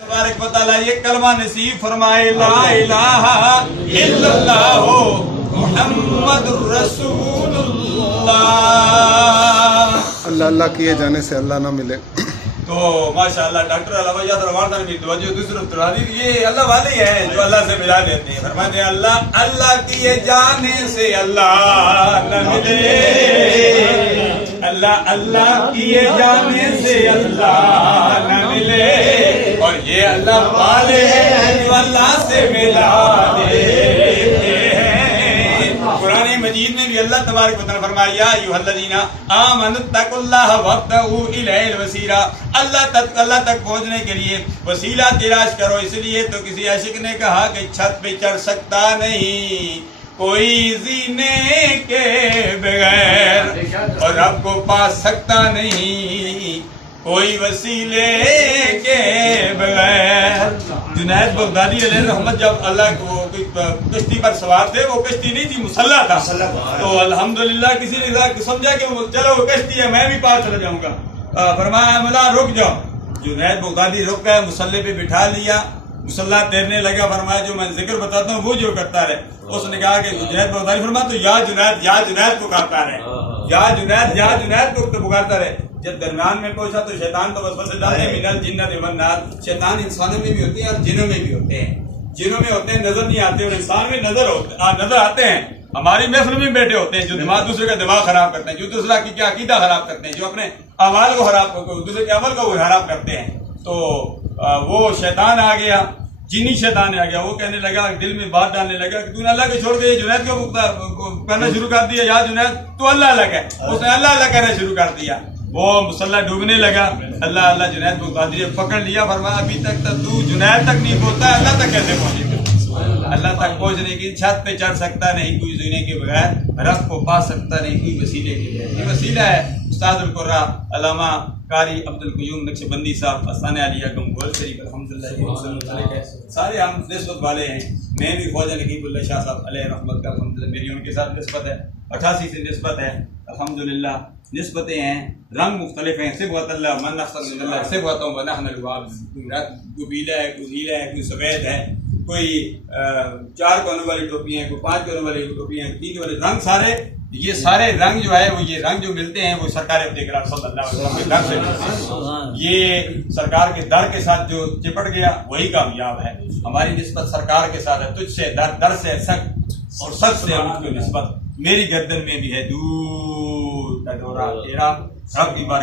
तबारक व तआला ये कलमा नसीब फरमाए, ला इलाहा इल्लल्लाह मुहम्मदुर रसूलुल्लाह। अल्लाह अल्लाह किए जाने से अल्लाह ना मिले। तो माशाअल्लाह डॉक्टर अलावैया रवाना ने भी तवज्जो दूसरी तरफ तुला दी। ये अल्लाह वाले ही हैं जो अल्लाह से मिला लेते हैं। फरमाते हैं अल्लाह अल्लाह किए जाने से अल्लाह न मिले, अल्लाह अल्लाह किए जाने से अल्लाह न मिले, और ये अल्लाह वाले हैं जो अल्लाह से मिला देते हैं। कुरान मजीद में भी अल्लाह तबारक व तआला फरमाया, या अय्युहल्लज़ीना आमनुत्तकुल्लाह वब्तगू इलैहिल वसीला, अल्लाह तक पहुंचने के लिए वसीला तलाश करो। इसलिए तो किसी आशिक ने कहा कि छत पे चढ़ सकता नहीं कोई जीने के बगैर, और रब को पा सकता नहीं कोई वसीले के बगैर। जुनैद बगदादी अलैहिर्रहमत जब अल्लाह को कश्ती पर सवार थे, वो कश्ती नहीं थी, मुसल्ला था। तो अल्हम्दुलिल्लाह किसी ने समझा कि चलो वो कश्ती है, मैं भी पार चला जाऊंगा। फरमाया मौला रुक जाओ। जुनैद बगदादी रुक गए, मुसल्ले पे बिठा लिया, मुसल्ला तैरने लगा। फरमाया जो मैं जिक्र बताता हूँ वो जो करता रहे। उसने कहा कि जुनैद बगदादी फरमाया तो या जुनैद पुकारता रहे, या जुनैद को तो पुकारता रहे। जब दरम्यान में पहुंचा तो शैतान तो बस डाले मिनल जिन्नत वन नार, शैतान इंसानों में भी होते हैं और जिनों में भी होते हैं। जिनों में होते हैं नजर नहीं आते, और इंसान में नजर आते हैं। हमारी महफिल में बैठे होते हैं जो दिमाग दूसरे का दिमाग खराब करते हैं, जो दूसरा की क्या अकीदा खराब करते हैं, जो अपने अमाल को खराब दूसरे के अमल को खराब करते हैं। तो वो शैतान आ गया, चीनी शैतान आ गया। वो कहने लगा, दिल में बात डालने लगा कि तूने अल्लाह को छोड़ के जुनैद को करना शुरू कर दिया, या जुनैद तू अल्लाह है। उसने अल्लाह कहना शुरू कर दिया। वो मुसल्ला डूबने लगा। अल्लाह जुनैद को पकड़ लिया। फरमाया अभी तक तो तू जुनैद तक नहीं पहुंचता, अल्लाह तक कैसे पहुंचेगा? अल्लाह तक पहुंचने की छत पे चढ़ सकता नहीं कोई जीने के बगैर, रब को पा सकता नहीं कोई वसीले के बगैर। ये वसीला है उस्तादुल कुर्रा अल्लामा कारी अब्दुल क़य्यूम नक्शबंदी साहब असाने अलिया गंगोल शरीफ अल्हम्दुलिल्लाह। सारे हम निस्बत वाले हैं। मैं भी ख्वाजा नकीबुल्लाह शाह साहब अलैहि रहमत का अल्हम्दुलिल्लाह मेरी उनके साथ निस्बत है, 88 से निस्बत है अल्हम्दुलिल्लाह। निस्बतें हैं, रंग मुख्तलिफ हैं। सिबगत अल्लाह मन अहसन मिनल्लाह सिबगतुन व नहनु अलवाब। कोई पीला है, कोई नीला है, कोई सफ़ेद है, कोई 4 कोनों वाली टोपी है, कोई 5 कोनों वाली टोपी है, 3 वाले रंग। सारे ये सारे रंग जो है वो ये रंग जो मिलते हैं वो सरकार सल्लल्लाहु अलैहि वसल्लम के दर से मिलते हैं। ये सरकार के दर के साथ जो चिपट गया वही कामयाब है। हमारी निस्बत सरकार के साथ है, तुझसे दर से सख्त और सख्त से हमको निस्बत। मेरी गर्दन में भी है दूर का डोरा तेरा, सब की बार